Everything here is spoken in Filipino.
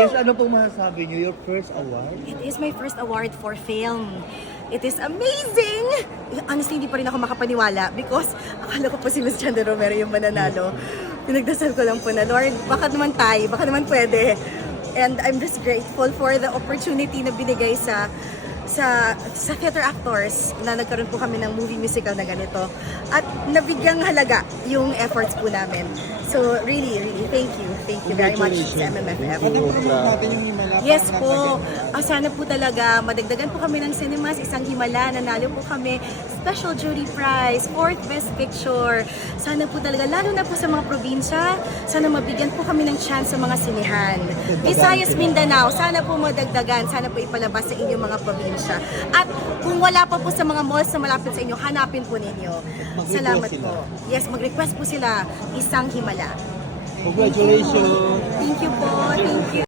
Yes, ano pong masasabi niyo? Your first award? It is my first award for film. It is amazing! Honestly, hindi pa rin ako makapaniwala because akala ko pa si Miss Chanda Romero yung mananalo. Pinagdasal ko lang po na, Lord, baka naman tayo, baka naman pwede. And I'm just grateful for the opportunity na binigay sa theater actors na nagkaroon po kami ng movie musical na ganito. At nabigyang halaga yung efforts po namin. So really, really, thank you. Thank you very much sa MMFF. natin yung Himala. Yes po. Sana po talaga madagdagan po kami ng cinemas. Isang Himala, nanalo po kami. Special Jury Prize, 4th Best Picture. Sana po talaga, lalo na po sa mga probinsya, sana mabigyan po kami ng chance sa mga sinihan. Visayas, Mindanao, sana po madagdagan. Sana po ipalabas sa inyong mga probinsya. At kung wala pa po sa mga malls na malapit sa inyo, hanapin po ninyo. Salamat po. Yes, mag-request po sila. Isang Himala. Congratulations! Thank you po. Thank you.